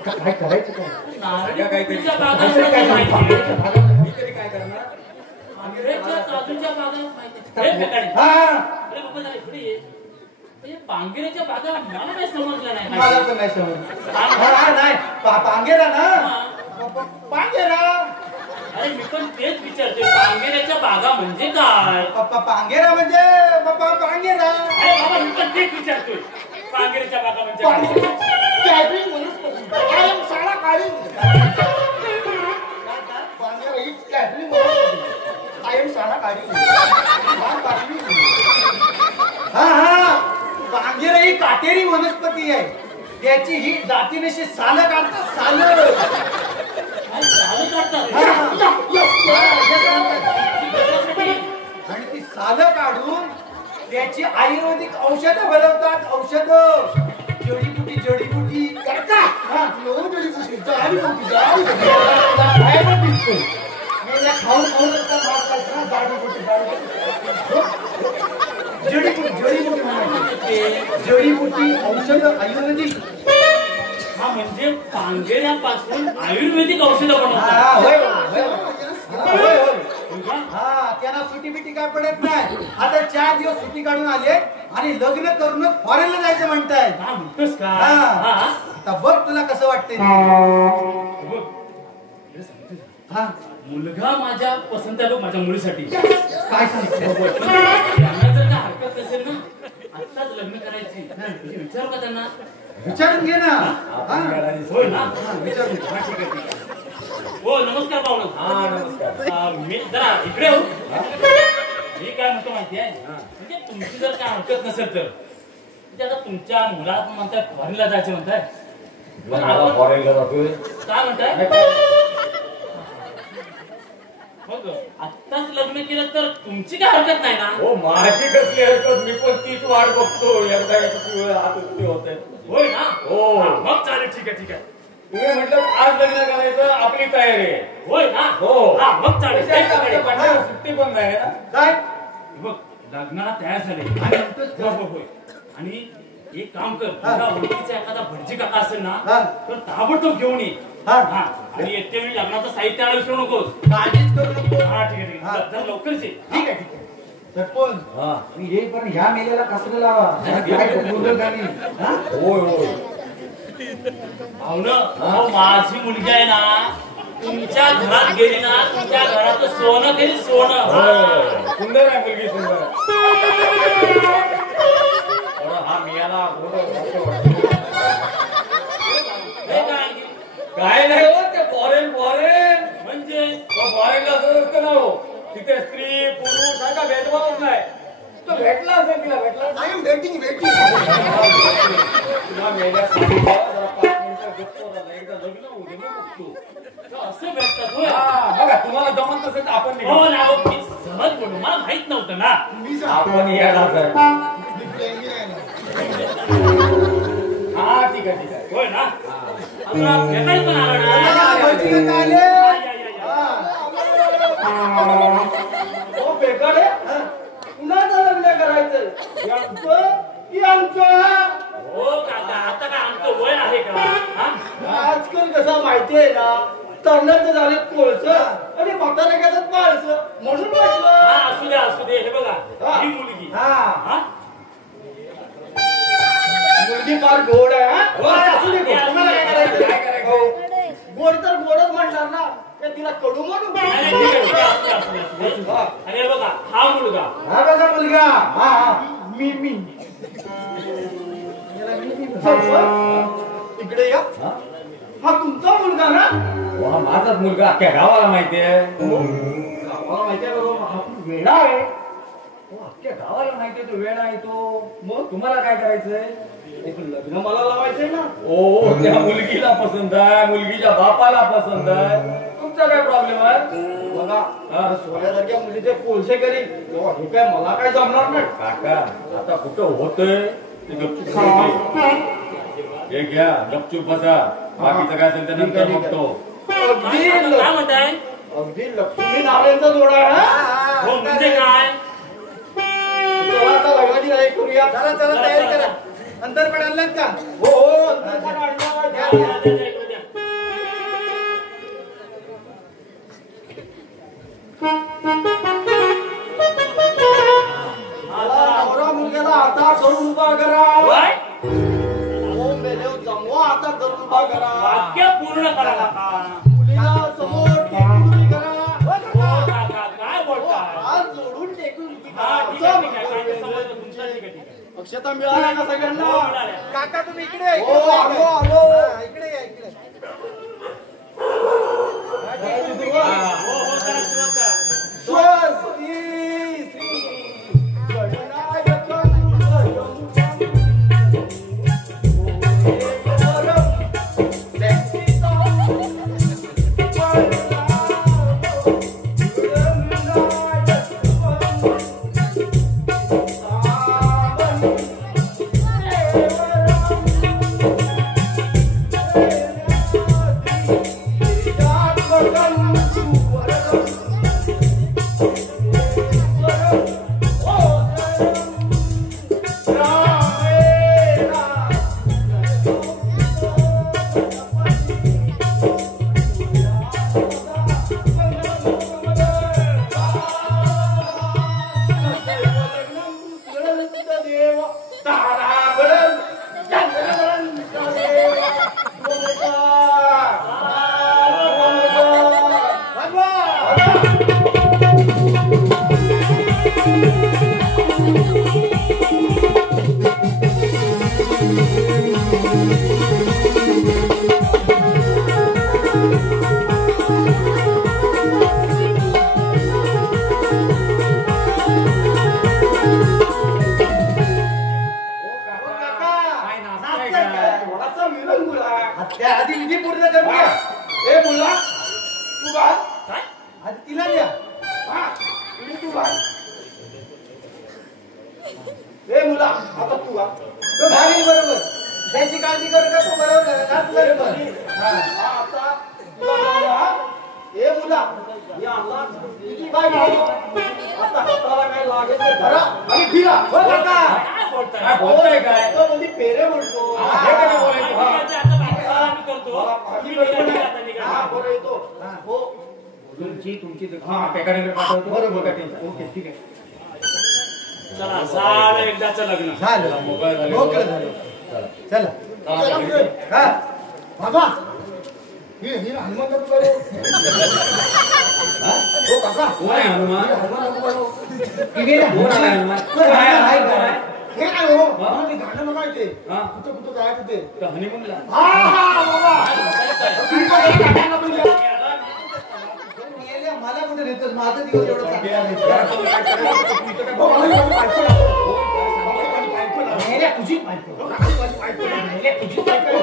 काय करायचं काय नारळीच्या बागा मला माहिती आहे. मी तरी काय करणार? आंब्याच्या काजूच्या बागा माहिती आहे. हे बेकारी. हा अरे बाबा जरा इकडे ये. हे पांगिऱ्याच्या बागा मला काही समजलं नाही. मला पण नाही समजलं. हा नाही पांगेरा ना पांगेरा. अरे मी पण तेच विचारते पांगिऱ्याच्या बागा म्हणजे काय? पांगेरा म्हणजे पांगेरा अरे बाबा मी पण तेच विचारतोय पांगिऱ्याच्या बागा म्हणजे काय? कॅटरिंग वनस्पती कायम शाळा काढी पांगेरा ही कॅटरिंग वनस्पती कायम शाळा काढी. हा हा पांगेरा ही काटेरी वनस्पती आहे. त्याची ही जातीनिशी सालं काढतात सालं. काय सालं काढतात? आणि ती सालं काढून त्याची आयुर्वेदिक औषधं बनवतात. औषधं जडीबुटी जडीबुटी करतात. खाऊन खाऊन जडीबुटी जडीबुटी जडीबुटी औषधं आयुर्वेदिक. हा म्हणजे पांगेऱ्यापासून आयुर्वेदिक औषधं बनवतात. हा त्यांना सुटी बिटी काय पडत नाही. आता 4 दिवस सुट्टी काढून आले आणि लग्न करूनच फॉरेनला जायचं म्हणताय. काय म्हणतोस का? हा आता बघ तुला कसं वाटतंय. बघ, हा मुलगा माझ्या पसंत आहे बघ माझ्या मुलीसाठी. काय सांगतो त्यांना जर का हरकत नसेल ना आत्ताच लग्न करायची विचारू का त्यांना? विचारून घे ना. होय ना? विचारून घे. हो नमस्कार पाहुणं. हा नमस्कार. मी जरा इकडे हो. मी काय म्हणतो माहिती आहे म्हणजे तुमची जर काय हरकत नसेल तर म्हणजे आता तुमच्या मुलाला पण म्हणताय फॉरेनला जायचं म्हणताय. पण आपण फॉरेनला जातोय. काय म्हणताय? मग आत्ताच लग्न केलं तर तुमची काय हरकत नाही ना? हो माझी कसली हरकत? मी पण तीच वाट बघतो. एकदा आता तुम्ही होते. होय ना? हो. मग चालेल ठीक आहे ठीक आहे. तुम्ही म्हटलं आज लग्न करायचं आपली तयारी आहे. होय ना? हो. हा मग चालेल. सुट्टी पण नाही ना. काय बघ लग्नाला तयार झाले आणि होय आणि एक काम कर तुझ्या ओळखीचा एखादा भटजी काका असेल ना तर ताबडतोब घेऊन ये. आणि येत्या वेळी लग्नाचं साहित्य आणायला विसरू नकोस. काळजीच करू नको. हा ठीक आहे ठीक आहे. जरा लवकरच ये. ठीक आहे ठीक आहे. सरपंच येईपर्यंत ह्या मेल्याला कसलं लावा. काय ढकलून झाली. होय होय. अहो माझी मुलगी आहे ना तुमच्या घरात गेली ना तुमच्या घरात सोनं गेली सोनं. सुंदर आहे मुलगी सुंदर आहे. भेटला असेल तिला भेटला आय एम वेटिंग तुला मेल्या सांगितलं जरा 5 मिनिटं गप्प झाला एकदा लग्न होऊ दे मग बघतो. असं भेटतात होय. बघा तुम्हाला जमत नसेल तर आपण हो निघू. ना हो, मी सहज बोलू मला माहित नव्हतं ना. आपण यायला जाय. हा ठीक आहे ठीक आहे. होय ना आपला भेटायला पण आला ना. हो बेकारे कुणाचं लग्न करायचं यांचं की आमचं. हो काका आता काय आमचं वय आहे का हा? आजकाल कसं माहितीये ना तरुणाचं झाले कोळसं आणि म्हातारे घेतात माळसं म्हणून म्हटलं. हा असू दे हे बघा ही मुलगी हा मुलगी फार गोड आहे हा? हो, असू दे गोड. तुम्हाला काय करायचं? काय करायचं? हो. गोड तर गोडच म्हणणार ना ते तिला कडू म्हणू. नाही, ठीक आहे, असू दे. आणि हे बघा हा मुलगा हा बघा मुलगा हा हा मी इकडे या. हा तुमचा मुलगा ना. हा माझाच मुलगा अख्ख्या गावाला माहितीये. गावाला माहितीये बरोबर. हा खूप वेडा आहे. अख्ख्या गावाला माहितीये तो वेडा आहे तो. मग तुम्हाला काय करायचंय? एक लग्न मला लावायचंय ना. ओ त्या मुलगीला पसंत आहे मुलगीच्या बापाला पसंत आहे. तुमचा काय प्रॉब्लेम आहे? बघा सोन्यासारख्या मुलीचे कोळसे करी तेव्हा हे काय मला काय जमणार नाही. काका आता कुठं होतंय ते गपचूप हे घ्या गपचूप बसा. बाकीचं काय असेल ते नंतर बघतो. काय म्हणताय अगदी लक्ष्मी नारायणचा जोडा आहे. हो म्हणजे काय चला आता लग्नाची तयारी करूया. चला तयारी करा. अंतर पण आणलं का? हो हो अंतर पण आणलं. घ्या. नवरा मुलग्याला आता धरून उभा करा. हो मेलेव जमवा आता धरून उभा करा. वाक्य पूर्ण करा काका. मुलीला समोर टेकून उभी करा. हो काका काय बोलताय हात जोडून टेकून उभी हा करा. ठीक आहे काय ते समजलं तुमचं ठीक आहे. अक्षता मिळाल्या का सगळ्यांना? हो, मिळाल्या. काका तुम्ही इकडे या, हो आलो आलो. हा, इकडे या इकडे. हो करा सुरुवात करा. स्वस्ती श्री गणनायकं आधी विधी पूर्ण करूया. ए मुला तू बाळ काय आधी तिला द्या. हा विधी तू बाळ. ए मुला आता तू बाळ. तो भारी बरोबर. त्याची काळजी करू का? तो बरोबर घात बरोबर. हा आता तुला जाऊया, हा. ए मुला या अल्ला तुझी बाई आता हाताला काय लागेल ते धरा आणि फिरा. हो काका काय बोलताय काय बोलतोय काय? तो म्हणजे पेरे म्हणतो. हे काय बोलायचं? हा. आता बाकी आम्ही करतो मला भाजी बनवली आहे. हा, बरं येतो. हो. तुमची हा पेकाडीकडे पाठवतो. बरोबर ओके ठीक आहे. चला झालं एकदाचं लग्न. झालं. मोकळं झालं. मोकळं झालं. चला. चला. हा बाबा ही हनुमान नको करू. हो काका कोण आहे हनुमान? इकडे या. कोण आहे हनुमान? काय काय आहे, आहे? काय आहे? हे काय हो? हा? ते गाणं बघा इथे. हा. कुठं जायचं ते. तर हनीमूनला हा बाबा. मला कुठे नेतोस? माझा दिवस एवढा चांगला आहे. काय करायचं? बायको. मेल्या तुझी बायको.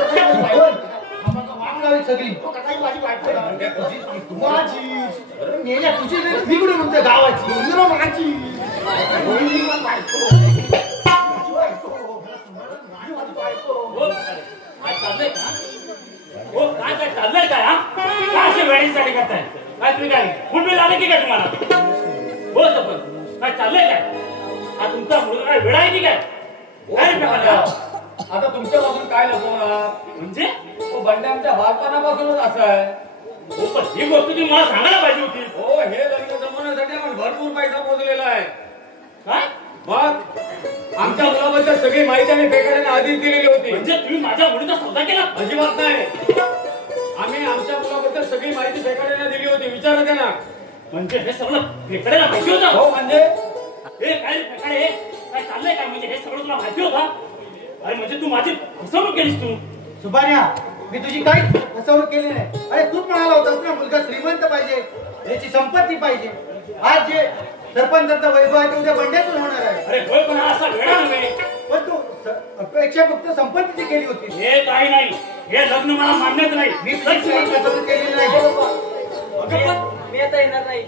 वांगावी सगळी माझी बायको. माझी मेल्या तुझी मी कुठे म्हणतो गावाची माझी काय चाललंय काय? काय असे वेळेसाठी करताय? काय तुम्ही काय फुटबॉल आले की काय तुम्हाला? हो सरपंच काय चाललंय काय? हा तुमचा मुलगा काय वेळा आहे की काय? आता तुमच्यापासून काय लपवणार? म्हणजे बंड्या आमच्या बालपणापासूनच असं आहे. हो पण ही गोष्ट तुम्ही मला सांगायला पाहिजे होती. हो हे लग्न जमवण्यासाठी आपण भरपूर पैसा मोजलेला आहे. काय मग आमच्या मुलाबद्दल सगळी माहिती आम्ही फेकाड्याने आधीच दिलेली होती. म्हणजे तुम्ही माझ्या मुलीचा सौदा केला? अजिबात नाही. आम्ही आमच्या मुलाबद्दल सगळी माहिती फेकाड्याने दिली होती. विचारा त्यांना. म्हणजे हे सगळं फेकड्याला माहिती होतं? हो म्हणजे हे काय फेकाडे काय चाललंय काय? म्हणजे हे सगळं तुला माहिती होतं? अरे म्हणजे तू माझी फसवणूक केलीस तू. सुभान्या मी तुझी काहीच फसवणूक केली नाही. अरे तूच म्हणाला होतास ना मुलगा श्रीमंत पाहिजे, याची संपत्ती पाहिजे. आज जे सरपंचाचा वैभव आहे ते उद्या बंड्यातून होणार आहे. अरे होय पण हा असा वेळा नव्हे. पण तू अपेक्षा फक्त संपत्तीची केली होती. हे काही नाही. हे लग्न मला मान्यच नाही. मी तुझी काही फसवणूक केलेली नाही. अगं पण मी आता येणार नाही.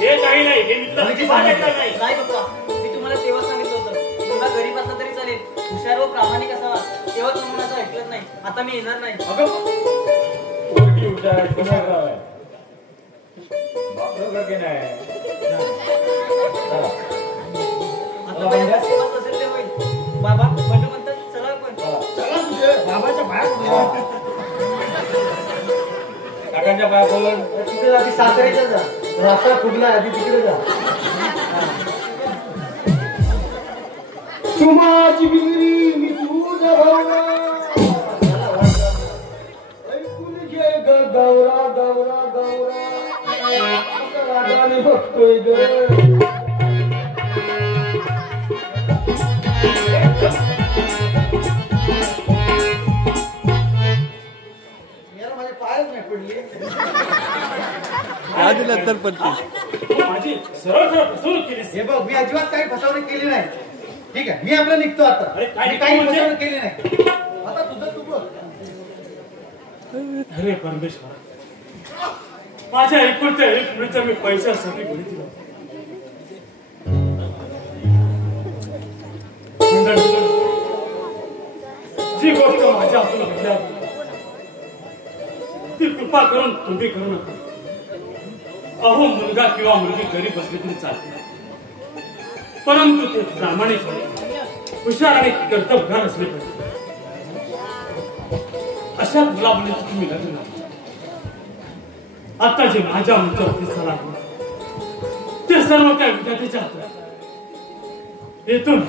हे काही नाही. हे मी तुला अजिबात ऐकणार नाही. नाही पप्पा, मी तुम्हाला तेव्हा सांगितलं होतं मुलगा गरीब असला तरी चालेल, हुशार व प्रामाणिक असावा. तेव्हा तुम्ही माझं ऐकलंच नाही. आता मी येणार नाही. पोरगी हुशार आहे, हुशार आहे. बरोबर की नाही? आता माझ्या सेवाच असेल ते होईल. बाबा बंडू म्हणतात चला आपण. चला तुझे बाबाच्या बाहेर काकांच्या पाया बोलून तिकडे आधी सासऱ्याच्या जा. रस्ता फुगला आधी तिकडे जा. तू माझी बिगरी मी तुझा भावना ऐकून घे ग गौरा गौरा गौरा रागाने बघतोय ग. माझे पायच नाही पडले. माझी सरळ सरळ फसवणूक केलीस. हे बघ मी अजिबात काही फसवणूक केली नाही. ठीक आहे मी आपलं निघतो आता. अरे, काय मी काही म्हणजे? फसवणूक केली नाही. आता तुझं तू बघ. अरे परमेश्वर, माझ्या एकुलत्या एक मुलीचा मी पैशासाठी बळी दिला. जी गोष्ट माझ्या हातून घडल्या ती कृपा करून तुम्ही करू नका. अहो मुलगा किंवा मुलगी गरीब असली तरी चालते, परंतु ते प्रामाणिक हुशार आणि कर्तव्यवान असले पाहिजे. अशा मुलामुलीचं तुम्ही लग्न आता जे माझ्या मुलीच्या झाला ते सर्व त्या विद्यार्थ्याच्या हातात येथून